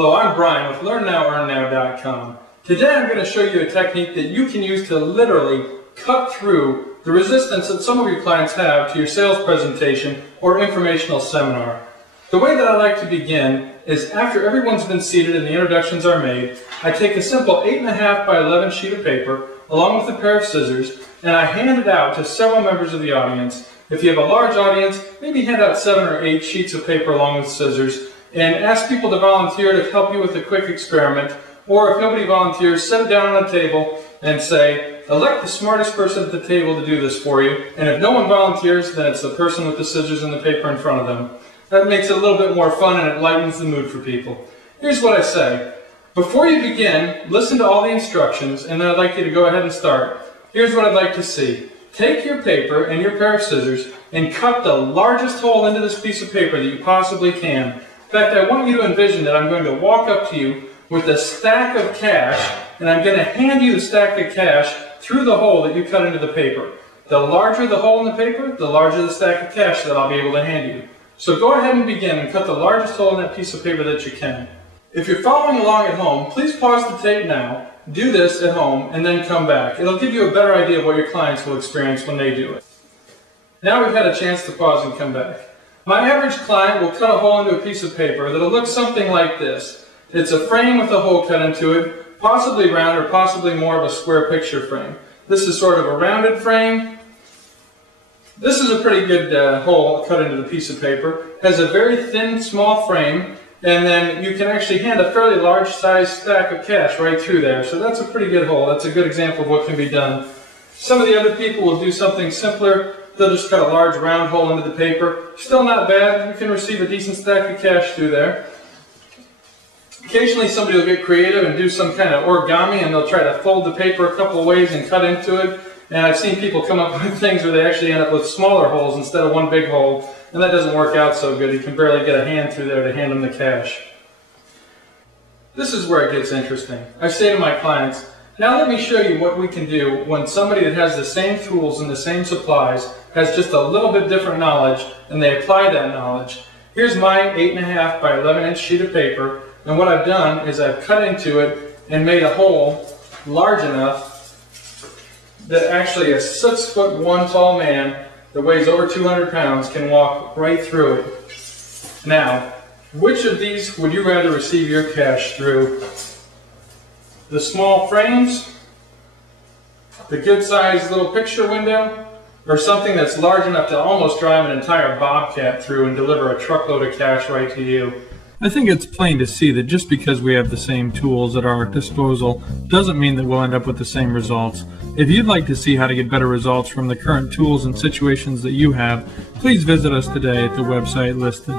Hello, I'm Brian with LearnNowEarnNow.com. Today I'm going to show you a technique that you can use to literally cut through the resistance that some of your clients have to your sales presentation or informational seminar. The way that I like to begin is after everyone's been seated and the introductions are made, I take a simple 8.5 by 11 sheet of paper along with a pair of scissors and I hand it out to several members of the audience. If you have a large audience, maybe hand out 7 or 8 sheets of paper along with scissors and ask people to volunteer to help you with a quick experiment. Or if nobody volunteers, set it down on a table and say, elect the smartest person at the table to do this for you. And if no one volunteers, then it's the person with the scissors and the paper in front of them. That makes it a little bit more fun and it lightens the mood for people. Here's what I say. Before you begin, listen to all the instructions and then I'd like you to go ahead and start. Here's what I'd like to see. Take your paper and your pair of scissors and cut the largest hole into this piece of paper that you possibly can. In fact, I want you to envision that I'm going to walk up to you with a stack of cash and I'm going to hand you the stack of cash through the hole that you cut into the paper. The larger the hole in the paper, the larger the stack of cash that I'll be able to hand you. So go ahead and begin and cut the largest hole in that piece of paper that you can. If you're following along at home, please pause the tape now. Do this at home and then come back. It'll give you a better idea of what your clients will experience when they do it. Now we've had a chance to pause and come back. My average client will cut a hole into a piece of paper that'll look something like this. It's a frame with a hole cut into it, possibly round or possibly more of a square picture frame. This is sort of a rounded frame. This is a pretty good hole cut into the piece of paper. Has a very thin, small frame. And then you can actually hand a fairly large size stack of cash right through there. So that's a pretty good hole. That's a good example of what can be done. Some of the other people will do something simpler. They'll just cut a large round hole into the paper. Still not bad. You can receive a decent stack of cash through there. Occasionally somebody will get creative and do some kind of origami and they'll try to fold the paper a couple of ways and cut into it. And I've seen people come up with things where they actually end up with smaller holes instead of one big hole. And that doesn't work out so good. You can barely get a hand through there to hand them the cash. This is where it gets interesting. I say to my clients, now let me show you what we can do when somebody that has the same tools and the same supplies has just a little bit different knowledge and they apply that knowledge. Here's my 8.5 by 11 inch sheet of paper. And what I've done is I've cut into it and made a hole large enough that actually a 6'1" tall man that weighs over 200 pounds can walk right through it. Now, which of these would you rather receive your cash through? The small frames, the good sized little picture window, or something that's large enough to almost drive an entire bobcat through and deliver a truckload of cash right to you? I think it's plain to see that just because we have the same tools at our disposal doesn't mean that we'll end up with the same results. If you'd like to see how to get better results from the current tools and situations that you have, please visit us today at the website listed.